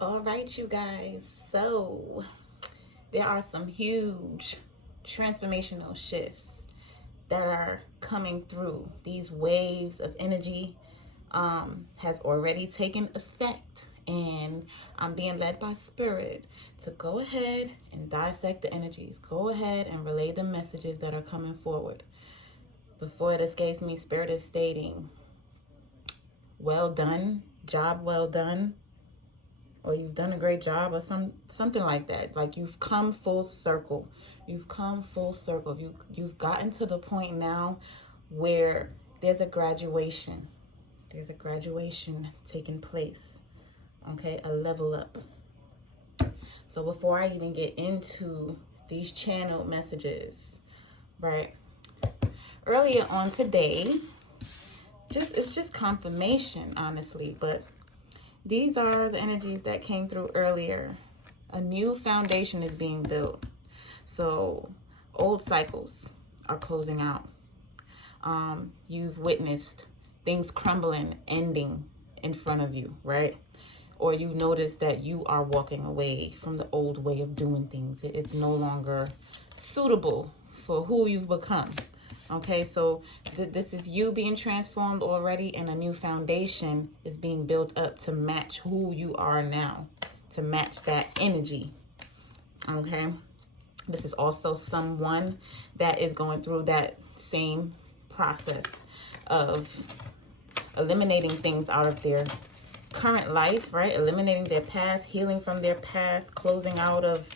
All right, you guys. So there are some huge transformational shifts that are coming through. These waves of energy has already taken effect, and I'm being led by spirit to go ahead and dissect the energies. Go ahead and relay the messages that are coming forward. Before it escapes me, spirit is stating, well done, job well done, or you've done a great job, or something like that. Like you've come full circle. You've come full circle. You've gotten to the point now where there's a graduation. There's a graduation taking place. Okay, a level up. So before I even get into these channeled messages, right? Earlier on today, it's just confirmation, honestly, but these are the energies that came through earlier. A new foundation is being built. So old cycles are closing out. You've witnessed things crumbling, ending in front of you, right? Or you've noticed that you are walking away from the old way of doing things. It's no longer suitable for who you've become. Okay, so this is you being transformed already, and a new foundation is being built up to match who you are now, to match that energy. Okay, this is also someone that is going through that same process of eliminating things out of their current life, right? Eliminating their past, healing from their past, closing out of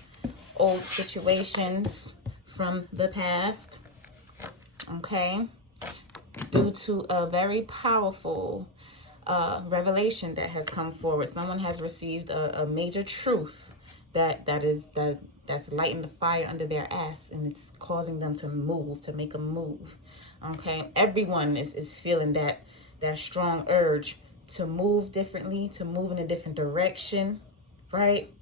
old situations from the past. Okay, due to a very powerful revelation that has come forward. Someone has received a major truth that's lighting the fire under their ass, and it's causing them to move, to make a move. Okay, everyone is feeling that strong urge to move differently, to move in a different direction, right?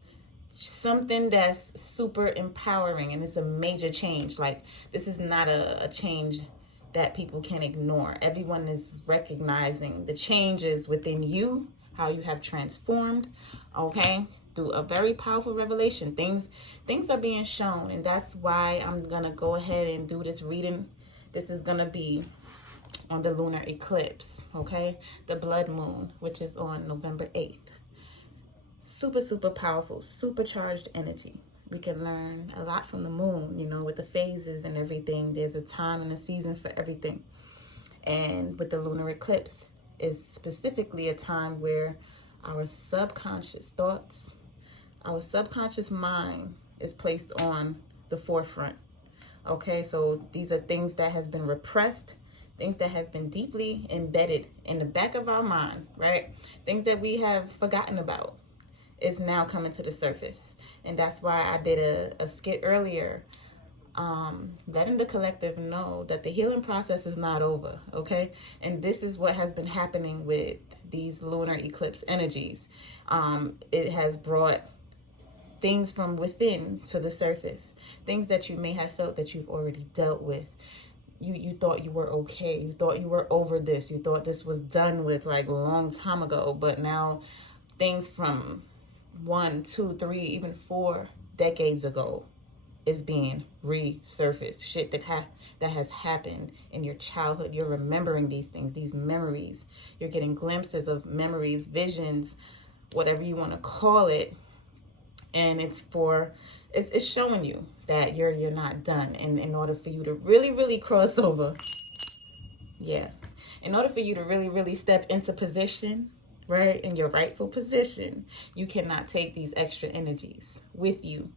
Something that's super empowering, and it's a major change. Like, this is not a change that people can ignore. Everyone is recognizing the changes within you, how you have transformed, okay, through a very powerful revelation. Things are being shown, and that's why I'm gonna go ahead and do this reading. This is gonna be on the lunar eclipse, okay, the blood moon, which is on November 8th. Super powerful, supercharged energy. We can learn a lot from the moon, with the phases and everything. There's a time and a season for everything. And with the lunar eclipse is specifically a time where our subconscious thoughts, our subconscious mind is placed on the forefront. Okay, so these are things that has been repressed, things that has been deeply embedded in the back of our mind, right? Things that we have forgotten about is now coming to the surface. And that's why I did a skit earlier, letting the collective know that the healing process is not over, okay? And this is what has been happening with these lunar eclipse energies. It has brought things from within to the surface, things that you may have felt that you've already dealt with. You thought you were okay, you thought you were over this, you thought this was done with like a long time ago, but now things from 1, 2, 3, even 4 decades ago is being resurfaced. Shit that has happened in your childhood. You're remembering these things, these memories. You're getting glimpses of memories, visions, whatever you want to call it. And it's showing you that you're not done. And in order for you to really cross over, in order for you to really step into position, right, in your rightful position, you cannot take these extra energies with you,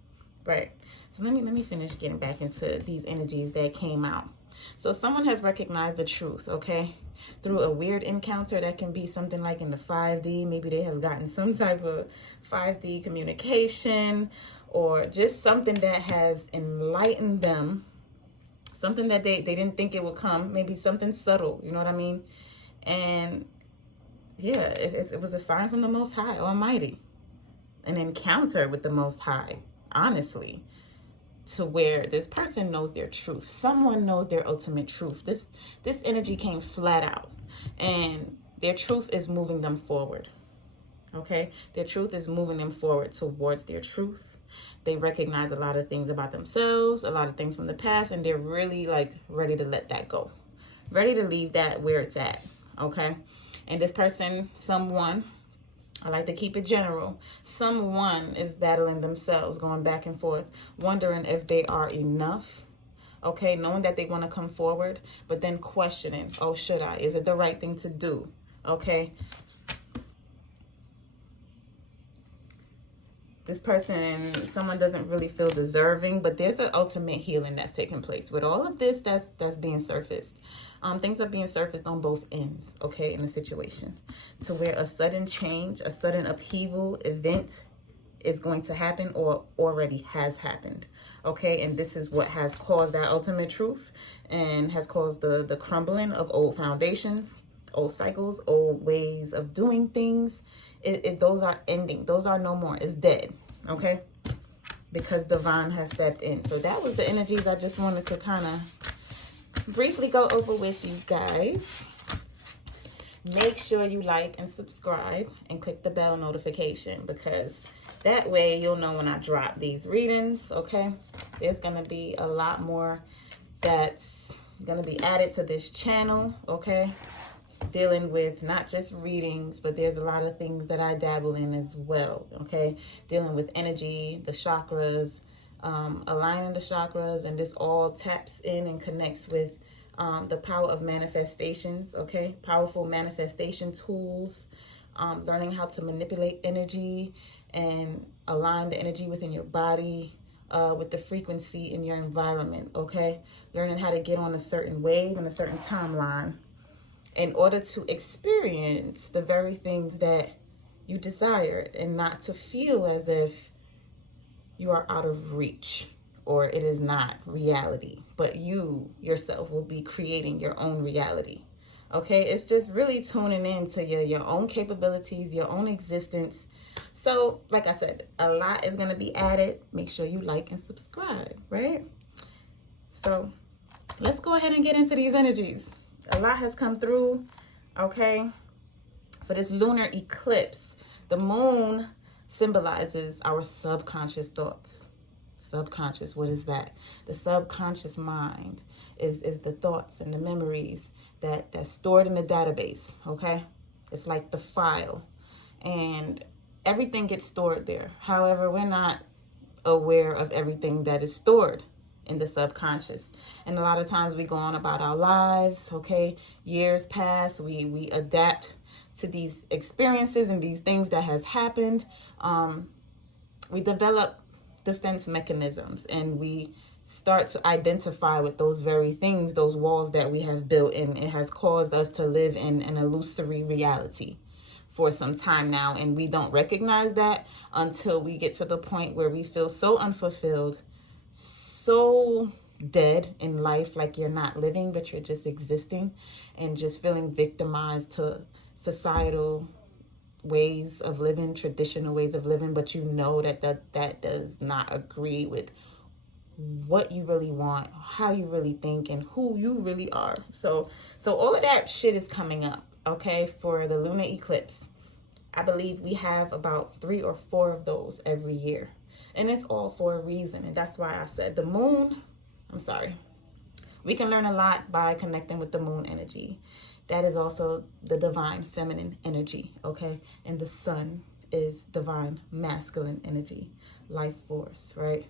right? So let me finish getting back into these energies that came out. So someone has recognized the truth, okay, through a weird encounter that can be something like in the 5D. Maybe they have gotten some type of 5D communication, or just something that has enlightened them, something that they didn't think it would come, maybe something subtle, you know what I mean? And it was a sign from the Most High, Almighty, an encounter with the Most High, honestly, to where this person knows their truth. Someone knows their ultimate truth. This energy came flat out, and their truth is moving them forward. Okay, their truth is moving them forward towards their truth. They recognize a lot of things about themselves, a lot of things from the past, and they're really like ready to let that go, ready to leave that where it's at. Okay, and this person, someone, I like to keep it general, someone is battling themselves, going back and forth, wondering if they are enough. Okay, knowing that they want to come forward, but then questioning, oh, should I? Is it the right thing to do? Okay. This person, someone doesn't really feel deserving, but there's an ultimate healing that's taking place. With all of this that's being surfaced, things are being surfaced on both ends, okay, in the situation, to where a sudden change, a sudden upheaval event is going to happen or already has happened, okay? And this is what has caused that ultimate truth and has caused the crumbling of old foundations, old cycles, old ways of doing things. Those are ending. Those are no more. It's dead, okay? Because divine has stepped in. So that was the energies I just wanted to kind of briefly go over with you guys. Make sure you like and subscribe and click the bell notification, because that way you'll know when I drop these readings, okay? There's going to be a lot more that's going to be added to this channel, okay? Dealing with not just readings, but there's a lot of things that I dabble in as well, okay? Dealing with energy, the chakras, aligning the chakras, and this all taps in and connects with the power of manifestations, okay? Powerful manifestation tools, learning how to manipulate energy and align the energy within your body with the frequency in your environment, okay? Learning how to get on a certain wave and a certain timeline in order to experience the very things that you desire, and not to feel as if you are out of reach or it is not reality, but you yourself will be creating your own reality. Okay, it's just really tuning into your own capabilities, your own existence. So like I said, a lot is going to be added. Make sure you like and subscribe, right? So let's go ahead and get into these energies. A lot has come through, okay? For this lunar eclipse, the moon symbolizes our subconscious thoughts. Subconscious, what is that? The subconscious mind is the thoughts and the memories that's stored in the database, okay? It's like the file, and everything gets stored there. However, we're not aware of everything that is stored in the subconscious. And a lot of times we go on about our lives, okay? Years pass, we adapt to these experiences and these things that has happened. We develop defense mechanisms, and we start to identify with those very things, those walls that we have built, and it has caused us to live in an illusory reality for some time now, and we don't recognize that until we get to the point where we feel so unfulfilled, so dead in life, like you're not living, but you're just existing, and just feeling victimized to societal ways of living, traditional ways of living, but you know that does not agree with what you really want, how you really think, and who you really are. So all of that shit is coming up, okay, for the lunar eclipse. I believe we have about 3 or 4 of those every year, and it's all for a reason. And that's why I said the moon, we can learn a lot by connecting with the moon energy. That is also the divine feminine energy, okay? And the sun is divine masculine energy, life force, right?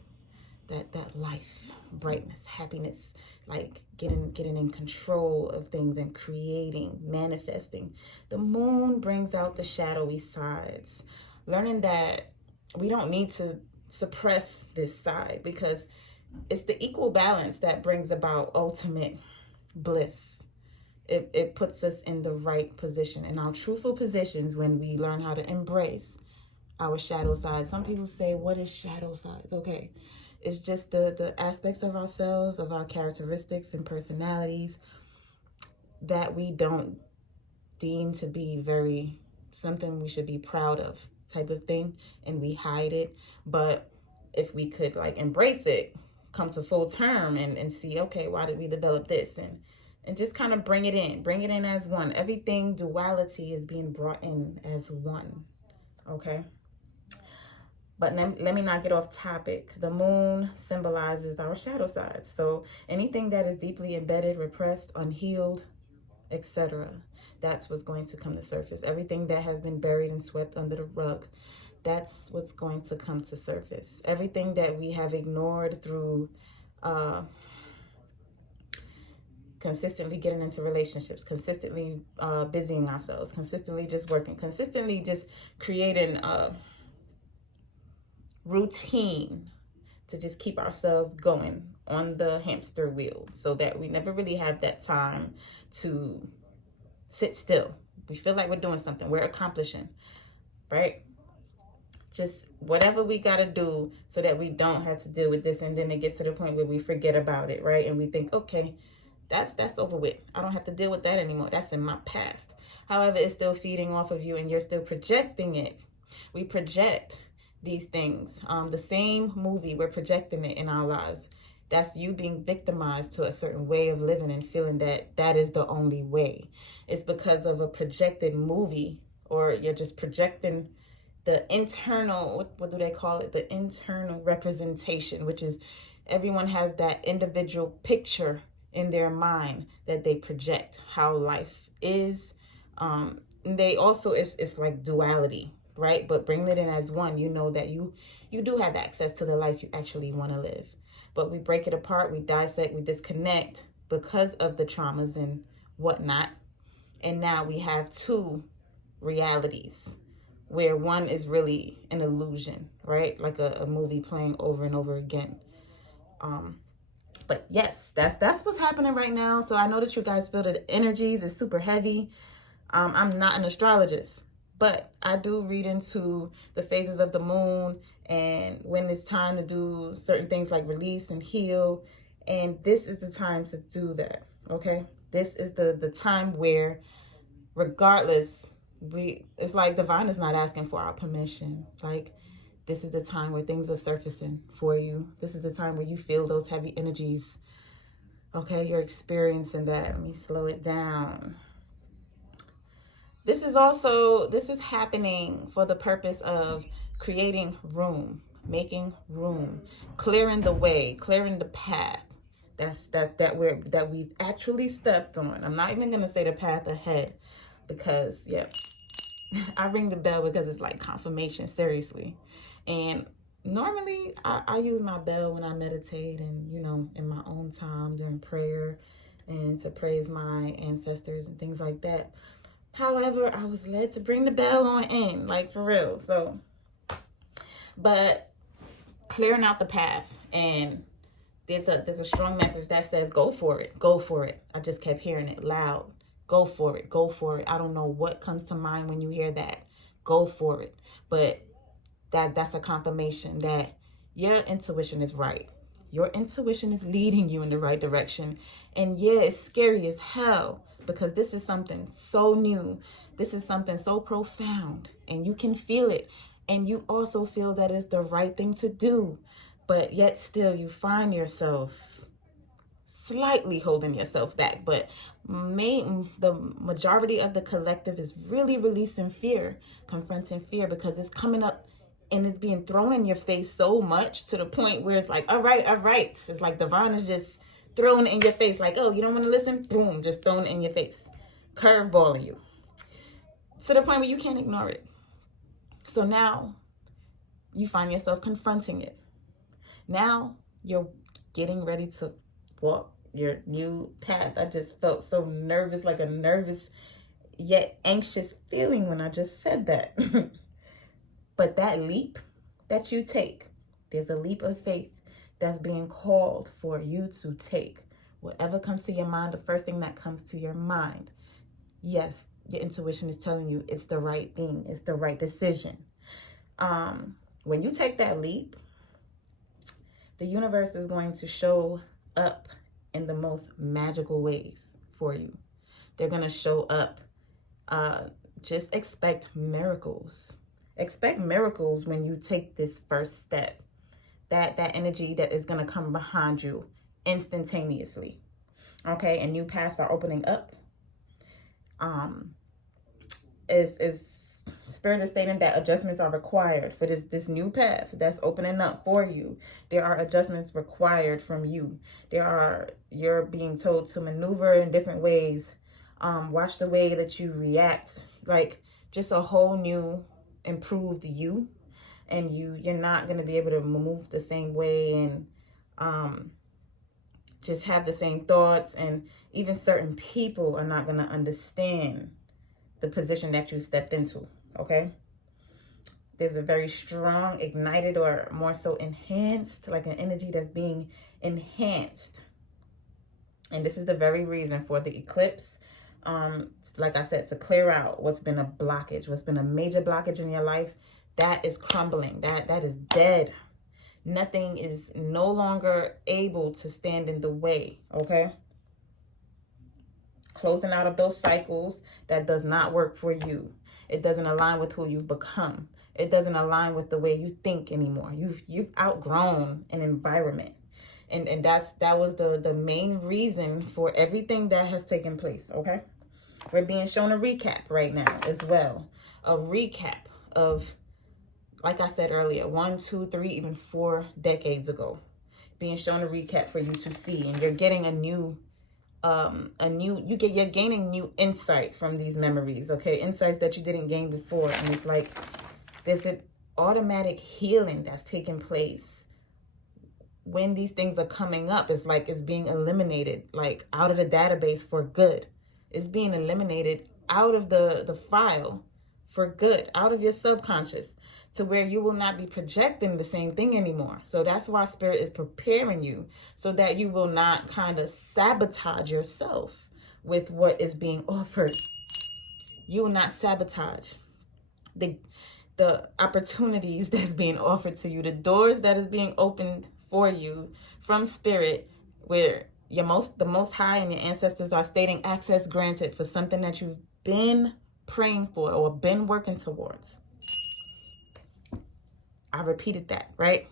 That life, brightness, happiness, like getting in control of things and creating, manifesting. The moon brings out the shadowy sides, learning that we don't need to suppress this side, because it's the equal balance that brings about ultimate bliss. It puts us in the right position, in our truthful positions, when we learn how to embrace our shadow side. Some people say, what is shadow sides? Okay, it's just the aspects of ourselves, of our characteristics and personalities that we don't deem to be very something we should be proud of type of thing, and we hide it. But if we could like embrace it, come to full term and see, okay, why did we develop this? And just kind of bring it in as one. Everything, duality is being brought in as one. okay? But let me not get off topic. The moon symbolizes our shadow sides. So anything that is deeply embedded, repressed, unhealed, etc., that's what's going to come to surface. Everything that has been buried and swept under the rug, that's what's going to come to surface. Everything that we have ignored through consistently getting into relationships, consistently busying ourselves, consistently just working, consistently just creating routine to just keep ourselves going on the hamster wheel, so that we never really have that time to sit still. We feel like we're doing something, we're accomplishing, right? Just whatever we got to do so that we don't have to deal with this. And then it gets to the point where we forget about it, right? And we think, okay, that's over with. I don't have to deal with that anymore. That's in my past. However, it's still feeding off of you and you're still projecting it. We project these things. The same movie, we're projecting it in our lives. That's you being victimized to a certain way of living and feeling that that is the only way. It's because of a projected movie, or you're just projecting the internal, what do they call it? The internal representation, which is everyone has that individual picture in their mind that they project how life is. They also, it's like duality, right? But bringing it in as one, you know that you do have access to the life you actually want to live. But we break it apart, we dissect, we disconnect because of the traumas and whatnot. And now we have two realities, where one is really an illusion, right? Like a movie playing over and over again. But yes, that's what's happening right now. So I know that you guys feel that the energies is super heavy. I'm not an astrologist, but I do read into the phases of the moon and when it's time to do certain things like release and heal. And this is the time to do that, okay? This is the time where, regardless, it's like divine is not asking for our permission. Like, this is the time where things are surfacing for you. This is the time where you feel those heavy energies. Okay, you're experiencing that. Let me slow it down. This is happening for the purpose of creating room, making room, clearing the way, clearing the path. That we've actually stepped on. I'm not even gonna say the path ahead, because yeah, I ring the bell because it's like confirmation, seriously. And normally I use my bell when I meditate and, you know, in my own time during prayer and to praise my ancestors and things like that. However, I was led to bring the bell on in, like for real. So, but clearing out the path, and there's a strong message that says, go for it, go for it. I just kept hearing it loud. Go for it, go for it. I don't know what comes to mind when you hear that. Go for it. But that's a confirmation that your intuition is right. Your intuition is leading you in the right direction. And yeah, it's scary as hell, because this is something so new. This is something so profound, and you can feel it. And you also feel that it's the right thing to do. But yet still you find yourself slightly holding yourself back. But the majority of the collective is really releasing fear, confronting fear, because it's coming up and it's being thrown in your face so much to the point where it's like, all right. It's like divine is just throwing it in your face. Like, oh, you don't want to listen? Boom, just throwing it in your face. Curveballing you. To the point where you can't ignore it. So now you find yourself confronting it. Now you're getting ready to walk your new path. I just felt so nervous, like a nervous yet anxious feeling when I just said that. But that leap that you take, there's a leap of faith that's being called for you to take. Whatever comes to your mind, the first thing that comes to your mind, yes, your intuition is telling you it's the right thing, it's the right decision. When you take that leap, the universe is going to show up in the most magical ways for you. They're going to show up. Just expect miracles. Expect miracles when you take this first step. That energy that is going to come behind you instantaneously. Okay, and new paths are opening up. Is Spirit is stating that adjustments are required for this new path that's opening up for you. There are adjustments required from you. You're being told to maneuver in different ways. Watch the way that you react, like just a whole new improved you. And you're not going to be able to move the same way and just have the same thoughts, and even certain people are not going to understand the position that you stepped into. Okay, there's a very strong, ignited, or more so enhanced, like an energy that's being enhanced. And this is the very reason for the eclipse. Like I said, to clear out what's been a blockage, what's been a major blockage in your life, that is crumbling. That is dead. Nothing is no longer able to stand in the way. Okay, closing out of those cycles that does not work for you. It doesn't align with who you've become. It doesn't align with the way you think anymore. You've outgrown an environment. And that was the main reason for everything that has taken place, okay? We're being shown a recap right now as well. A recap of, like I said earlier, 1, 2, 3, even 4 decades ago. Being shown a recap for you to see. And you're getting you're gaining new insight from these memories, okay? Insights that you didn't gain before. And it's like there's an automatic healing that's taking place when these things are coming up. It's like it's being eliminated, like out of the database for good. It's being eliminated out of the file for good, out of your subconscious, to where you will not be projecting the same thing anymore. So that's why Spirit is preparing you, so that you will not kind of sabotage yourself with what is being offered. You will not sabotage the opportunities that's being offered to you, the doors that is being opened for you from Spirit, where the Most High and your ancestors are stating access granted for something that you've been praying for or been working towards. I repeated that, right?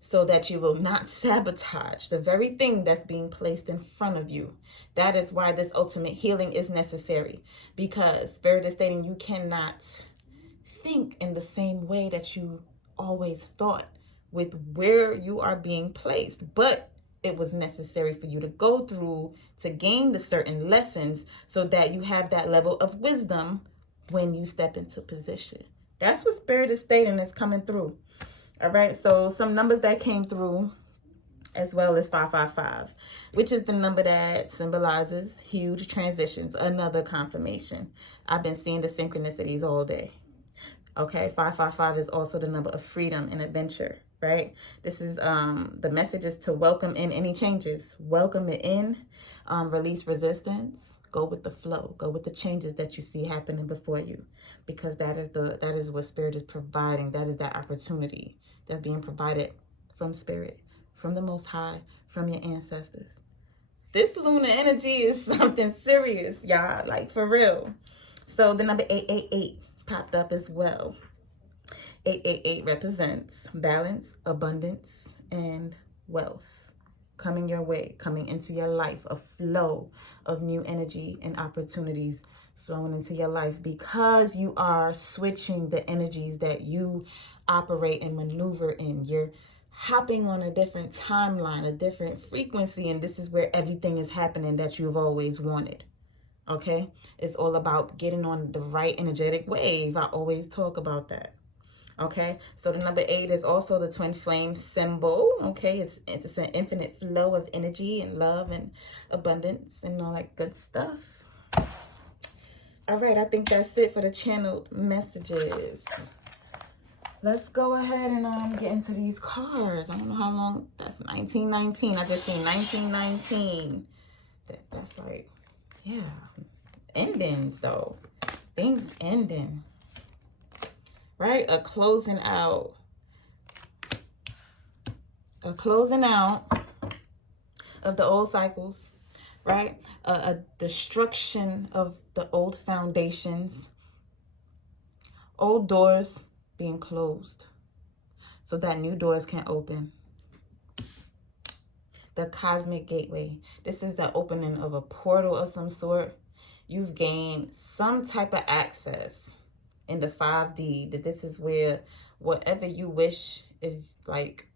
So that you will not sabotage the very thing that's being placed in front of you. That is why this ultimate healing is necessary, because Spirit is stating you cannot think in the same way that you always thought with where you are being placed. But it was necessary for you to go through to gain the certain lessons so that you have that level of wisdom when you step into position. That's what Spirit is stating is coming through. All right, so some numbers that came through as well as 555, which is the number that symbolizes huge transitions. Another confirmation. I've been seeing the synchronicities all day. Okay, 555 is also the number of freedom and adventure, right? This is the message is to welcome in any changes. Welcome it in, release resistance. Go with the flow. Go with the changes that you see happening before you, because that is what Spirit is providing. That is that opportunity that's being provided from Spirit, from the Most High, from your ancestors. This lunar energy is something serious, y'all, like for real. So the number 888 popped up as well. 888 represents balance, abundance, and wealth coming your way, coming into your life, a flow of new energy and opportunities flowing into your life, because you are switching the energies that you operate and maneuver in. You're hopping on a different timeline, a different frequency, and this is where everything is happening that you've always wanted. Okay, it's all about getting on the right energetic wave. I always talk about that. Okay, so the number 8 is also the twin flame symbol. Okay, it's an infinite flow of energy and love and abundance and all that good stuff. All right, I think that's it for the channel messages. Let's go ahead and get into these cards. I don't know how long. That's 1919. I just seen 1919. That's like, yeah, endings though. Things ending. Right? A closing out. A closing out of the old cycles. Right? A destruction of the old foundations. Old doors being closed so that new doors can open. The cosmic gateway. This is the opening of a portal of some sort. You've gained some type of access in the 5D, that this is where whatever you wish is like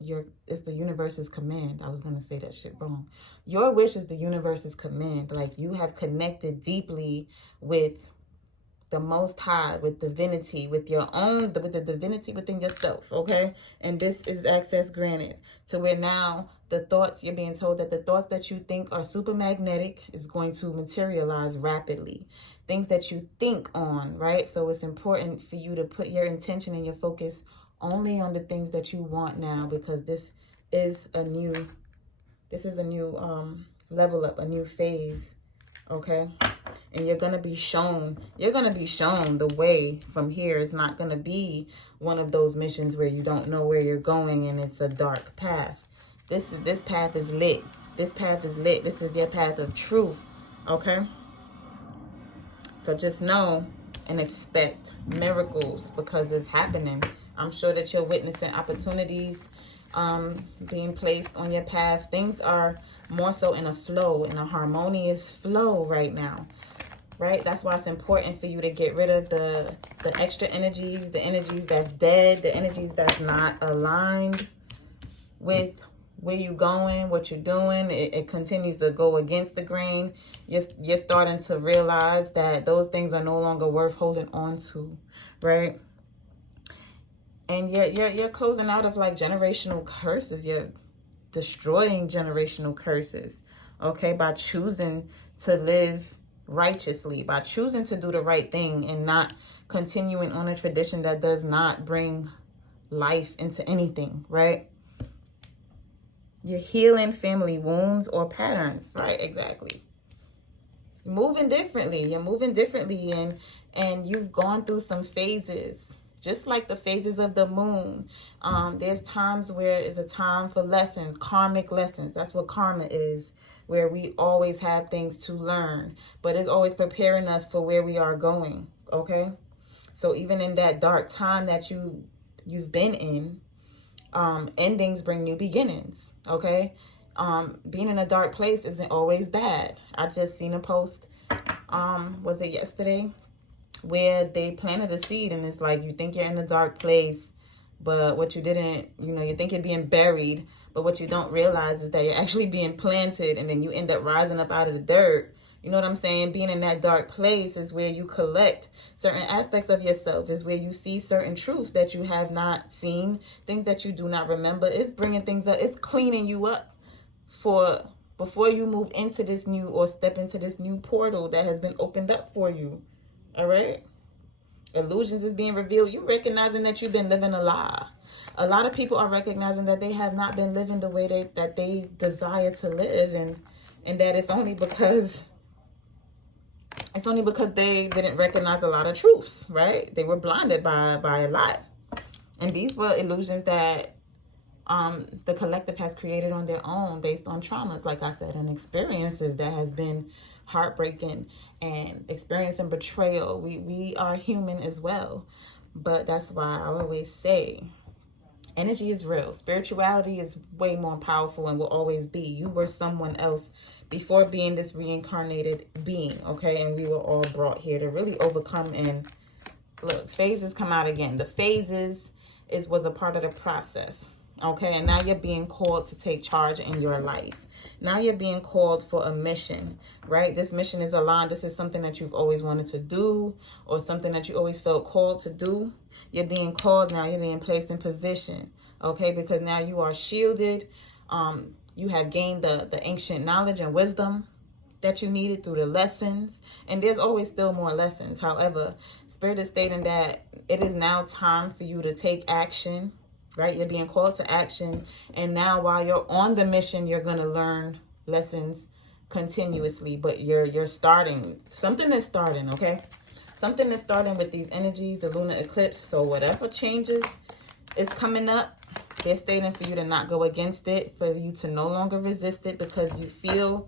it's the universe's command. I was gonna say that shit wrong. Your wish is the universe's command. Like, you have connected deeply with the Most High, with divinity, with your own, with the divinity within yourself, okay? And this is access granted to where now the thoughts, you're being told that the thoughts that you think are super magnetic is going to materialize rapidly. Things that you think on, right? So it's important for you to put your intention and your focus only on the things that you want now, because this is a new level up, a new phase, okay? And you're going to be shown the way from here. It's not going to be one of those missions where you don't know where you're going and it's a dark path. This path is lit. This path is lit. This is your path of truth, okay? So just know and expect miracles, because it's happening. I'm sure that you're witnessing opportunities being placed on your path. Things are more so in a flow, in a harmonious flow right now, right? That's why it's important for you to get rid of the extra energies, the energies that's dead, the energies that's not aligned with where you're going, what you're doing. It continues to go against the grain. You're starting to realize that those things are no longer worth holding on to, right? And you're closing out of like generational curses. You're destroying generational curses, okay, by choosing to live righteously, by choosing to do the right thing and not continuing on a tradition that does not bring life into anything, right? You're healing family wounds or patterns, right? Exactly. Moving differently. You're moving differently, and you've gone through some phases, just like the phases of the moon. There's times where it's a time for lessons, karmic lessons. That's what karma is, where we always have things to learn, but it's always preparing us for where we are going, okay? So even in that dark time that you've been in, endings bring new beginnings, okay? Being in a dark place isn't always bad. I just seen a post, was it yesterday, where they planted a seed, and it's like, you think you're in a dark place, but what you didn't, you think you're being buried, but what you don't realize is that you're actually being planted, and then you end up rising up out of the dirt. You know what I'm saying? Being in that dark place is where you collect certain aspects of yourself, is where you see certain truths that you have not seen, things that you do not remember. It's bringing things up. It's cleaning you up for before you move into this new, or step into this new portal that has been opened up for you. All right? Illusions is being revealed. You recognizing that you've been living a lie. A lot of people are recognizing that they have not been living the way that they desire to live, and that it's only because they didn't recognize a lot of truths, right? They were blinded by a lot. And these were illusions that the collective has created on their own, based on traumas, like I said, and experiences that has been heartbreaking, and experiencing betrayal. We are human as well. But that's why I always say, energy is real. Spirituality is way more powerful and will always be. You were someone else before being this reincarnated being, okay? And we were all brought here to really overcome. And look, phases come out again. The phases was a part of the process, okay? And now you're being called to take charge in your life. Now you're being called for a mission, right? This mission is aligned. This is something that you've always wanted to do, or something that you always felt called to do. You're being called now. You're being placed in position, okay? Because now you are shielded. You have gained the ancient knowledge and wisdom that you needed through the lessons. And there's always still more lessons. However, Spirit is stating that it is now time for you to take action, right? You're being called to action. And now while you're on the mission, you're going to learn lessons continuously. But you're starting. Something is starting, okay? Something is starting with these energies, the lunar eclipse. So whatever changes is coming up, they're stating for you to not go against it, for you to no longer resist it, because you feel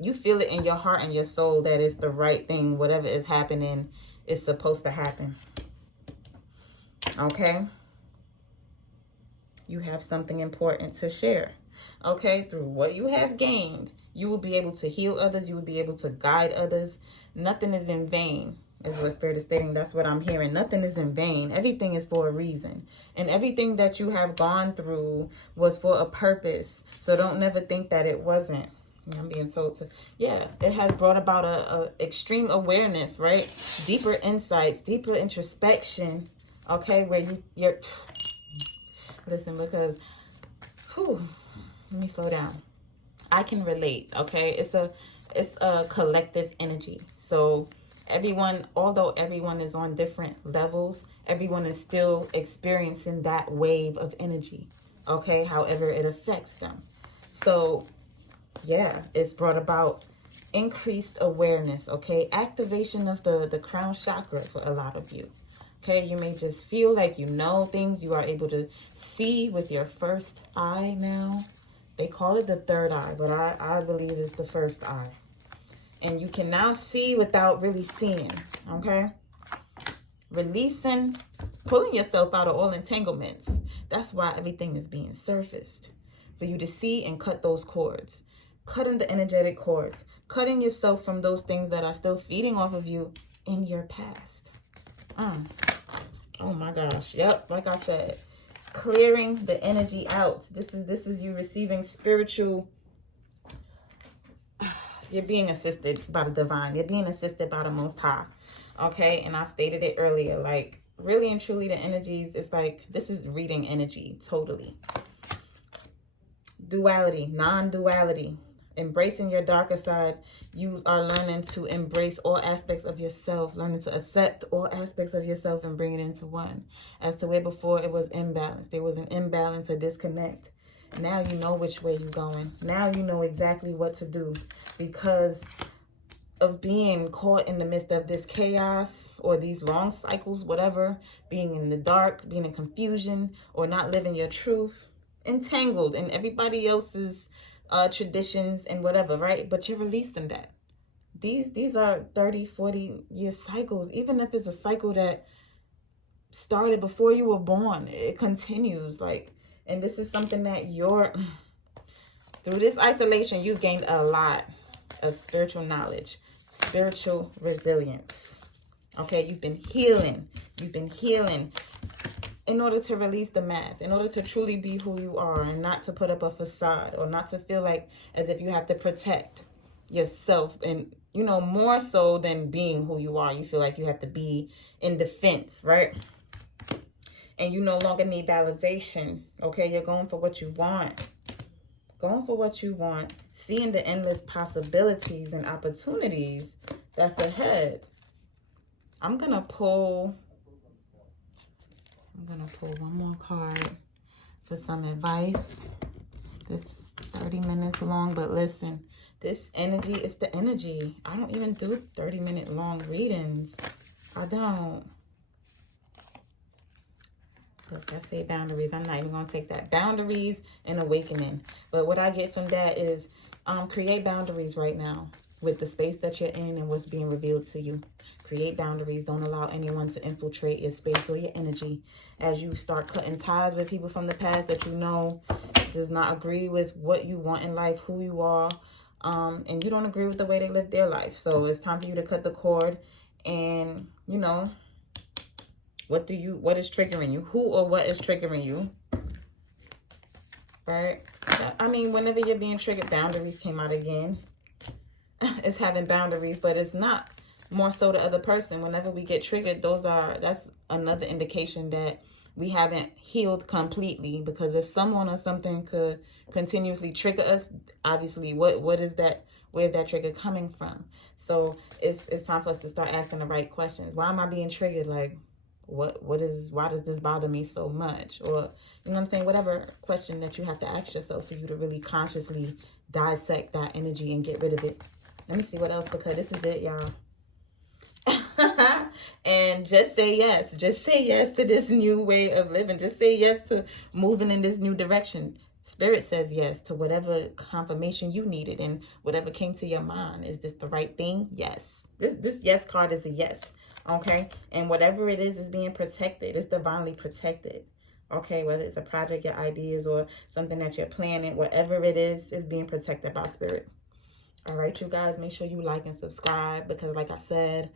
it in your heart and your soul that it's the right thing. Whatever is happening is supposed to happen. Okay? You have something important to share. Okay? Through what you have gained, you will be able to heal others. You will be able to guide others. Nothing is in vain. is what Spirit is stating. That's what I'm hearing. Nothing is in vain. Everything is for a reason. And everything that you have gone through was for a purpose. So don't never think that it wasn't. I'm being told to, yeah, it has brought about a extreme awareness, right? Deeper insights, deeper introspection, okay? Where you're, listen, because, whew, let me slow down. I can relate, okay? It's a collective energy. So everyone, although everyone is on different levels, everyone is still experiencing that wave of energy, okay? However it affects them. So yeah, it's brought about increased awareness, okay? Activation of the crown chakra for a lot of you. Okay, you may just feel like you know things. You are able to see with your first eye now. They call it the third eye, but I believe it's the first eye. And you can now see without really seeing, okay? Releasing, pulling yourself out of all entanglements. That's why everything is being surfaced. For you to see and cut those cords. Cutting the energetic cords. Cutting yourself from those things that are still feeding off of you in your past. Oh my gosh. Yep, like I said. Clearing the energy out. This is you receiving spiritual. You're being assisted by the divine. You're being assisted by the Most High. Okay, and I stated it earlier. Like, really and truly, the energies, it's like, this is reading energy, totally. Duality, non-duality. Embracing your darker side. You are learning to embrace all aspects of yourself. Learning to accept all aspects of yourself and bring it into one. As to where before it was imbalanced. There was an imbalance, a disconnect. Now you know which way you're going. Now you know exactly what to do. Because of being caught in the midst of this chaos or these long cycles, whatever, being in the dark, being in confusion, or not living your truth, entangled in everybody else's traditions and whatever, right? But you're releasing that. These are 30, 40 year cycles. Even if it's a cycle that started before you were born, it continues. Like, and this is something that through this isolation, you've gained a lot of spiritual knowledge, spiritual resilience. Okay, you've been healing. You've been healing in order to release the mask, in order to truly be who you are and not to put up a facade or not to feel like as if you have to protect yourself. And, you know, more so than being who you are, you feel like you have to be in defense, right? And you no longer need validation. Okay, you're going for what you want. Going for what you want. Seeing the endless possibilities and opportunities that's ahead. I'm going to pull one more card for some advice. This is 30 minutes long, but listen, this energy is the energy. I don't even do 30-minute long readings. I don't. Look, I say boundaries. I'm not even going to take that. Boundaries and awakening. But what I get from that is create boundaries right now with the space that you're in and what's being revealed to you. Create boundaries. Don't allow anyone to infiltrate your space or your energy. As you start cutting ties with people from the past that you know does not agree with what you want in life, who you are, and you don't agree with the way they live their life. So it's time for you to cut the cord and, you know, what is triggering you? Who or what is triggering you? Right? I mean, whenever you're being triggered, boundaries came out again. It's having boundaries, but it's not more so the other person. Whenever we get triggered, that's another indication that we haven't healed completely. Because if someone or something could continuously trigger us, obviously, what is that? Where's that trigger coming from? So it's time for us to start asking the right questions. Why am I being triggered? Like, why does this bother me so much? Or, you know what I'm saying? Whatever question that you have to ask yourself for you to really consciously dissect that energy and get rid of it. Let me see what else, because this is it, y'all. And just say yes. Just say yes to this new way of living. Just say yes to moving in this new direction. Spirit says yes to whatever confirmation you needed and whatever came to your mind. Is this the right thing? Yes. This yes card is a yes. Okay? And whatever it is being protected. It's divinely protected. Okay? Whether it's a project, your ideas, or something that you're planning, whatever it is being protected by Spirit. All right, you guys, make sure you like and subscribe, because like I said,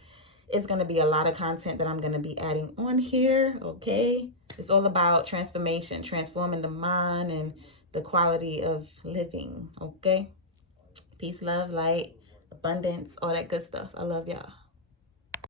It's going to be a lot of content that I'm going to be adding on here, okay? It's all about transformation, transforming the mind and the quality of living, okay? Peace, love, light, abundance, all that good stuff. I love y'all.